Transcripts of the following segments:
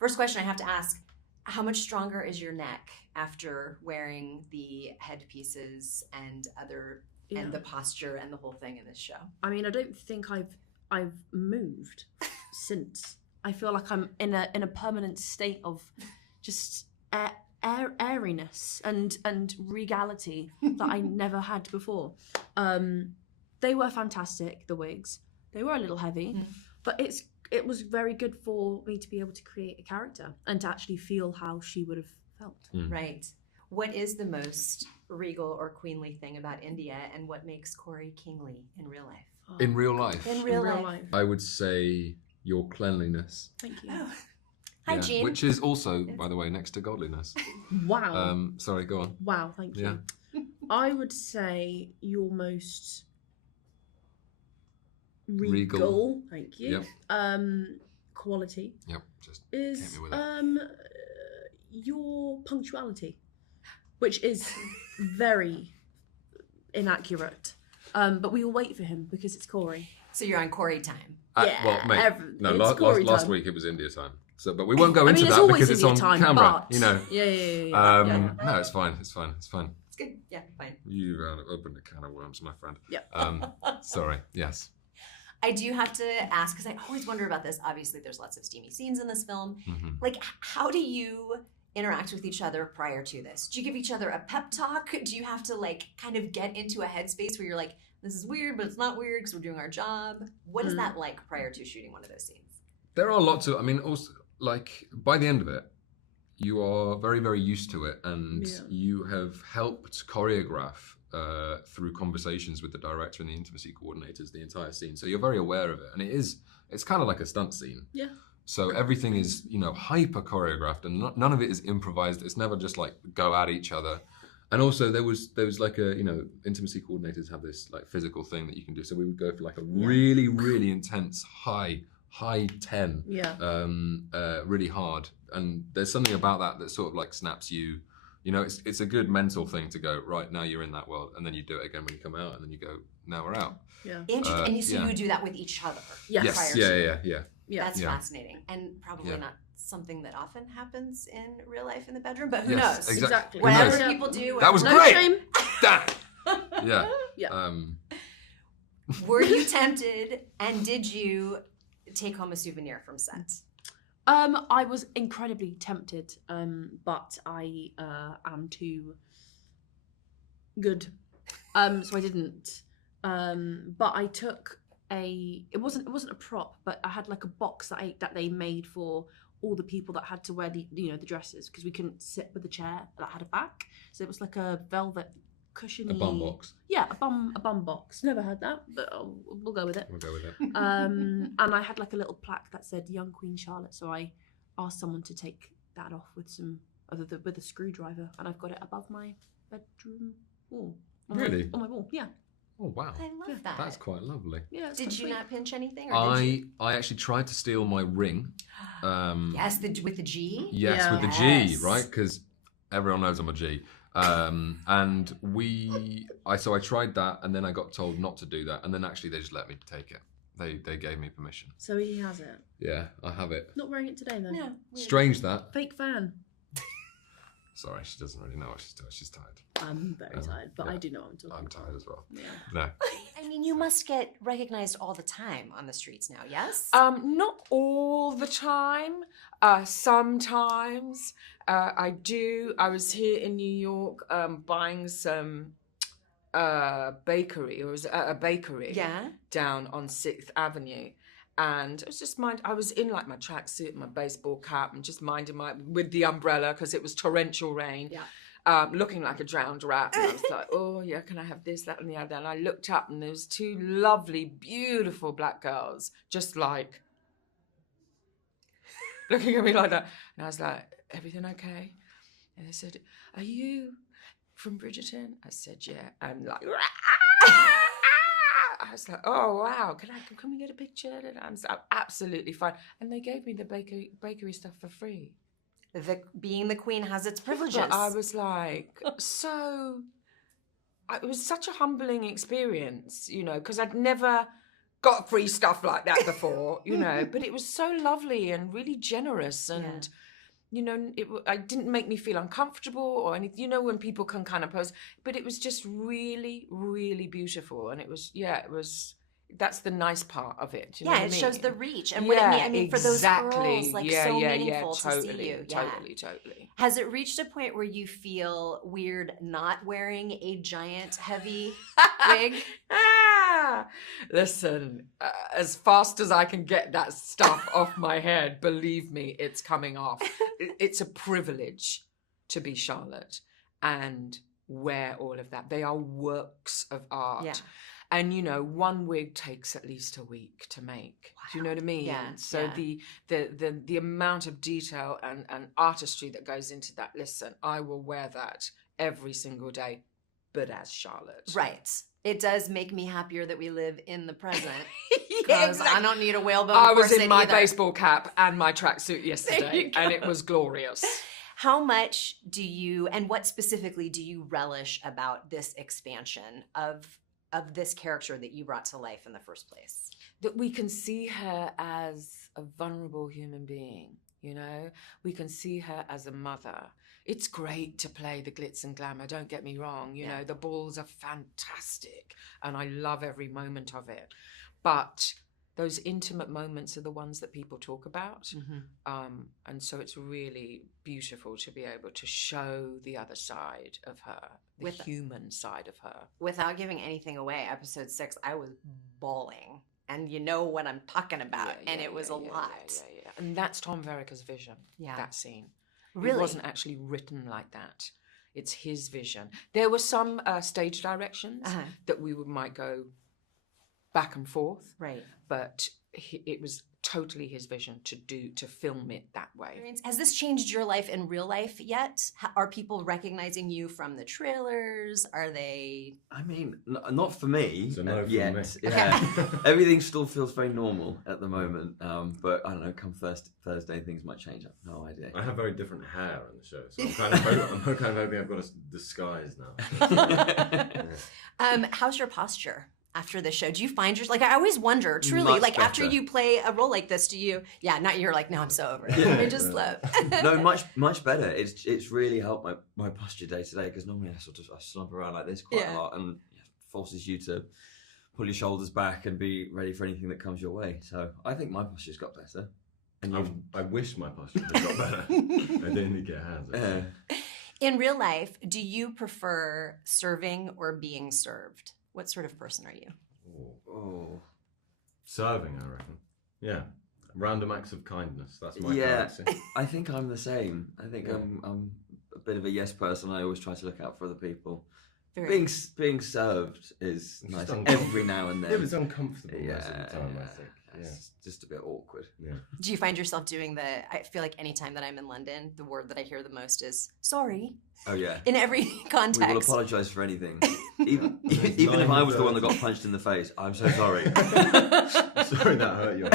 First question I have to ask, how much stronger is your neck after wearing the headpieces and and the posture and the whole thing in this show? I mean, I don't think I've moved since. I feel like I'm in a permanent state of just airiness and regality that I never had before. They were fantastic, the wigs. They were a little heavy, but it was very good for me to be able to create a character and to actually feel how she would have felt. Right. What is the most regal or queenly thing about India, and what makes Corey kingly in real life? In real life? In real life. I would say your cleanliness. Thank you. Oh. Hygiene. Which is also, by the way, next to godliness. Wow. Sorry, go on. Wow, thank you. Yeah. I would say your most regal, thank you, quality just is hit me with it. your punctuality, which is very inaccurate. But we will wait for him because it's Corey. So you're on Corey time. Well, mate, last week it was India time. So, but we won't go into that because it's on camera. But... You know. Yeah. No, it's fine. It's good. Yeah, fine. You opened a can of worms, my friend. Yeah. Sorry. Yes. I do have to ask, because I always wonder about this. Obviously, there's lots of steamy scenes in this film. Like, how do you interact with each other prior to this? Do you give each other a pep talk? Do you have to, like, kind of get into a headspace where you're like, this is weird, but it's not weird because we're doing our job? What is that like prior to shooting one of those scenes? There are lots of, I mean, also, like, by the end of it, you are very, very used to it, and you have helped choreograph through conversations with the director and the intimacy coordinators the entire scene. So you're very aware of it, and it's kind of like a stunt scene. Yeah. So everything is, hyper choreographed, and none of it is improvised. It's never just like go at each other. And also there was like a, intimacy coordinators have this like physical thing that you can do. So we would go for like a really, really intense high 10, really hard. And there's something about that sort of like snaps you. It's a good mental thing to go, right, now you're in that world, and then you do it again when you come out, and then you go, now we're out. Yeah. And you you do that with each other. Yes. Yeah. That's fascinating, and probably not something that often happens in real life in the bedroom, but who knows? Exactly. Whatever people do. That was no great. Shame. Yeah. Were you tempted, and did you take home a souvenir from set? I was incredibly tempted, but I am too good, so I didn't. But I took it wasn't a prop, but I had like a box that they made for all the people that had to wear the dresses, because we couldn't sit with the chair that had a back, so it was like a velvet cushiony. A bum box. Yeah, a bum box. Never heard that, but we'll go with it. And I had like a little plaque that said "Young Queen Charlotte," so I asked someone to take that off with with a screwdriver, and I've got it above my bedroom wall. Really? On my wall, yeah. Oh wow! I love that. That's quite lovely. Yeah. Did you not pinch anything? Or I actually tried to steal my ring. Yes, with the G. Yes, with the G, right? Because everyone knows I'm a G. And I tried that, and then I got told not to do that, and then actually they just let me take it. They gave me permission. So he has it. Yeah, I have it. Not wearing it today though. No. Strange that. Fake fan. Sorry, she doesn't really know what she's doing. She's tired. I'm very tired, but I do know what I'm talking about. I'm tired as well. Yeah. No. I mean, you must get recognized all the time on the streets now, yes? Not all the time. Sometimes I do. I was here in New York buying some bakery, or was it a bakery? Yeah. Down on 6th Avenue. And it was just I was in like my tracksuit, my baseball cap, and just minding with the umbrella because it was torrential rain. Yeah. Looking like a drowned rat. And I was like, oh yeah, can I have this, that, and the other? And I looked up, and there was two lovely, beautiful black girls, just like looking at me like that. And I was like, everything okay? And they said, are you from Bridgerton? I said, yeah. And like, I was like, oh wow, can we get a picture? And I'm absolutely fine. And they gave me the bakery stuff for free. Being the queen has its privileges. But I was like, it was such a humbling experience, because I'd never got free stuff like that before, you know. But it was so lovely and really generous, and you know, it didn't make me feel uncomfortable or anything. You know, when people can kind of pose, but it was just really, really beautiful, and it was. That's the nice part of it. Do you know what I mean? Shows the reach and what it means. I mean, for those girls, like so meaningful totally, to see you. Totally. Has it reached a point where you feel weird not wearing a giant, heavy wig? Listen, as fast as I can get that stuff off my head, believe me, it's coming off. It's a privilege to be Charlotte and wear all of that. They are works of art. Yeah. And, you know, one wig takes at least a week to make. Wow. Do you know what I mean? Yeah. So the amount of detail and artistry that goes into that, listen, I will wear that every single day, but as Charlotte. Right. It does make me happier that we live in the present. Yeah, Because I don't need a whalebone I was corset in my either. baseball cap and my tracksuit yesterday, and it was glorious. How much do you, and what specifically do you relish about this expansion of this character that you brought to life in the first place? That we can see her as a vulnerable human being, you know? We can see her as a mother. It's great to play the glitz and glamour, don't get me wrong. You know, the balls are fantastic and I love every moment of it. But those intimate moments are the ones that people talk about. Mm-hmm. And so it's really beautiful to be able to show the other side of her, the human side of her. Without giving anything away, episode 6, I was bawling. And you know what I'm talking about. It was a lot. Yeah. And that's Tom Verica's vision, that scene. Really? It wasn't actually written like that. It's his vision. There were some stage directions that we might go back and forth. Right. But it was totally his vision to film it that way. Has this changed your life in real life yet? Are people recognizing you from the trailers? Are they? I mean, not for me yet. Me. Yeah, everything still feels very normal at the moment. But I don't know. Come Thursday, things might change. I have no idea. I have very different hair on the show, so I'm kind of hoping I've got a disguise now. How's your posture after the show? Do you find like, I always wonder, truly, much like better. after you play a role like this, do you, not you're like, no, I'm so over it. Let me just love. No, much better. It's really helped my posture day to day, because normally I slump around like this quite a lot, and forces you to pull your shoulders back and be ready for anything that comes your way. So I think my posture's got better. And I wish my posture had got better. I didn't need to get hands. In real life, do you prefer serving or being served? What sort of person are you? Oh. Serving, I reckon. Yeah. Random acts of kindness. That's my currency. I think I'm the same. I think I'm a bit of a yes person. I always try to look out for other people. Being served is nice every now and then. It was uncomfortable most of the time, I think. It's just a bit awkward. Yeah. Do you find yourself doing I feel like anytime that I'm in London, the word that I hear the most is sorry. Oh yeah. In every context. We will apologise for anything. Even if I was the one that got punched in the face, I'm so sorry. Sorry that hurt your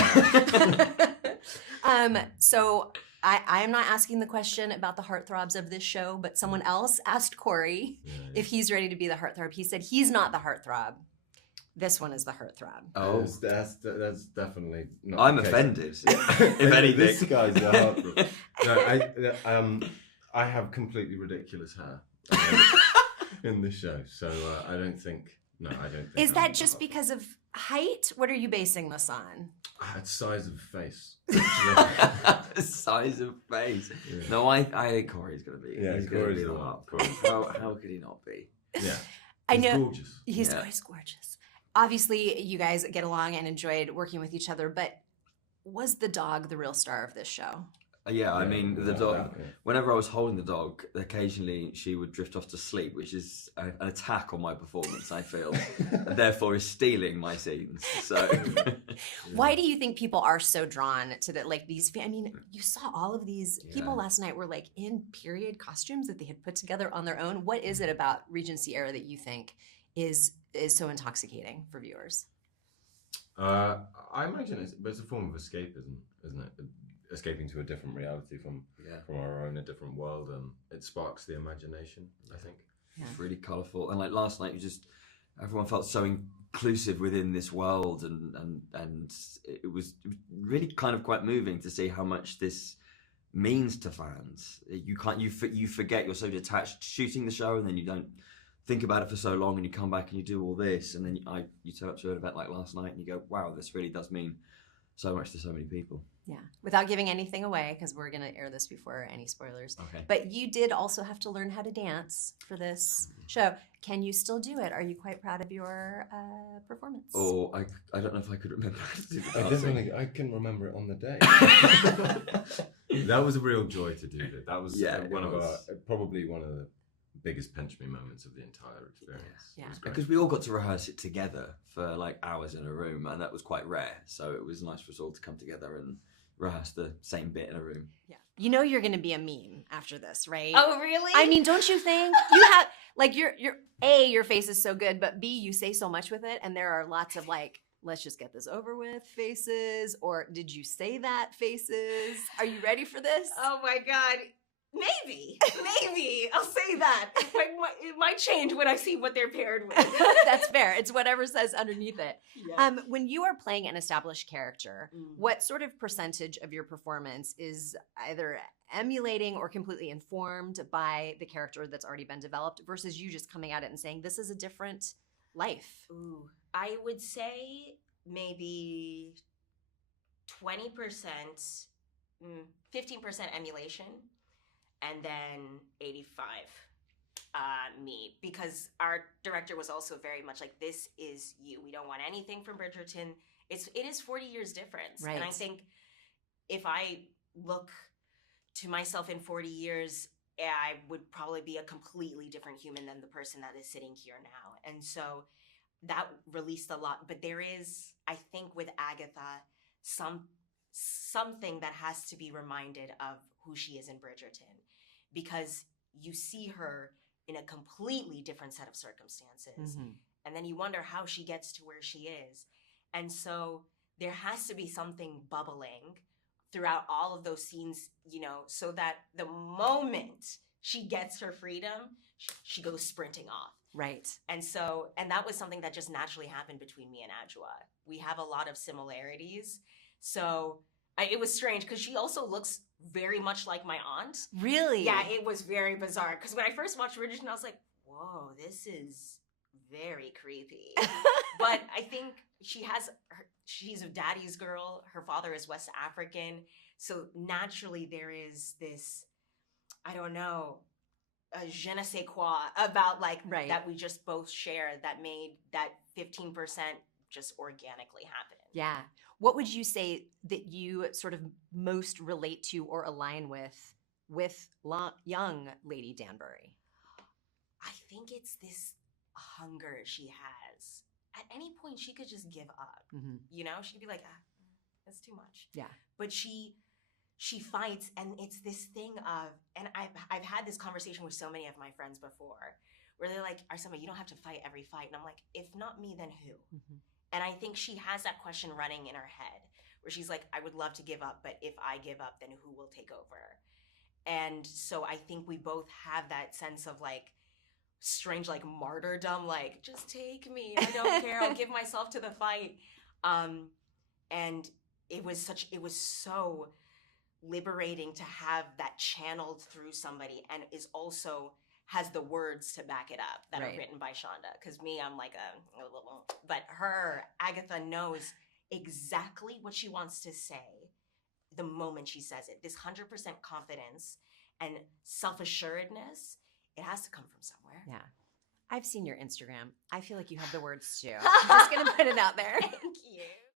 So I am not asking the question about the heartthrobs of this show, but someone else asked Corey if he's ready to be the heartthrob. He said he's not the hearttrob. This one is the heartthrob. Oh, that's definitely not. I'm offended. If anything, this guy's the heartthrob. No, I have completely ridiculous hair in this show, so I don't think. No, I don't think. Is that just because of height? What are you basing this on? It's size of face. Size of face. Yeah. No, I think Corey's going to be. Yeah, he's Corey's the heart. How could he not be? Yeah. I know. Gorgeous. He's gorgeous. Obviously, you guys get along and enjoyed working with each other, but was the dog the real star of this show? Yeah, I mean, the dog, whenever I was holding the dog, occasionally she would drift off to sleep, which is an attack on my performance, I feel, and therefore is stealing my scenes. So, why do you think people are so drawn to these? I mean, you saw all of these people last night were like in period costumes that they had put together on their own. What is it about Regency era that you think is so intoxicating for viewers? I imagine it's a form of escapism, isn't it? Escaping to a different reality from our own, a different world, and it sparks the imagination, I think. It's really colourful. And like last night, everyone felt so inclusive within this world, and it was really kind of quite moving to see how much this means to fans. You forget, you're so detached shooting the show, and then you don't think about it for so long, and you come back and you do all this, and then you turn up to an event like last night and you go, wow, this really does mean so much to so many people. Yeah. Without giving anything away, because we're going to air this before any spoilers. Okay. But you did also have to learn how to dance for this show. Can you still do it? Are you quite proud of your performance? Oh, I don't know if I could remember how to do the dancing. I can remember it on the day. That was a real joy to do that. That was probably one of the biggest pinch me moments of the entire experience. Yeah. It was great. Because we all got to rehearse it together for like hours in a room, and that was quite rare. So it was nice for us all to come together and rehearse the same bit in a room. Yeah. You know you're going to be a meme after this, right? Oh, really? I mean, don't you think? You have, like, your face is so good, but B, you say so much with it, and there are lots of, like, let's just get this over with faces, or did you say that faces? Are you ready for this? Oh my God. Maybe I'll say that. It might change when I see what they're paired with. That's fair. It's whatever says underneath it. Yeah. When you are playing an established character, what sort of percentage of your performance is either emulating or completely informed by the character that's already been developed versus you just coming at it and saying, this is a different life? Ooh, I would say maybe 20%, 15% emulation, and then 85 me, because our director was also very much like, this is you. We don't want anything from Bridgerton. It is 40 years difference. Right. And I think if I look to myself in 40 years, I would probably be a completely different human than the person that is sitting here now. And so that released a lot. But there is, I think with Agatha, something that has to be reminded of who she is in Bridgerton, because you see her in a completely different set of circumstances. Mm-hmm. And then you wonder how she gets to where she is. And so there has to be something bubbling throughout all of those scenes, you know, so that the moment she gets her freedom, she goes sprinting off. Right. And that was something that just naturally happened between me and Adjoa. We have a lot of similarities. So it was strange because she also looks very much like my aunt. Really? Yeah, it was very bizarre. Because when I first watched Bridgerton, I was like, whoa, this is very creepy. But I think she's a daddy's girl. Her father is West African. So naturally there is this, I don't know, a je ne sais quoi about like that we just both share that made that 15% just organically happen. Yeah. What would you say that you sort of most relate to or align with young Lady Danbury? I think it's this hunger she has. At any point, she could just give up. Mm-hmm. You know, she'd be like, that's too much. Yeah. But she fights, and it's this thing of, and I've had this conversation with so many of my friends before, where they're like, Arsema, you don't have to fight every fight. And I'm like, if not me, then who? Mm-hmm. And I think she has that question running in her head, where she's like, I would love to give up, but if I give up, then who will take over? And so I think we both have that sense of like, strange like martyrdom, like just take me, I don't care, I'll give myself to the fight. And it was so liberating to have that channeled through somebody, and is also has the words to back it up that are written by Shonda. Because me, I'm like but her, Agatha, knows exactly what she wants to say the moment she says it. This 100% confidence and self-assuredness, it has to come from somewhere. Yeah. I've seen your Instagram. I feel like you have the words too. I'm just going to put it out there. Thank you.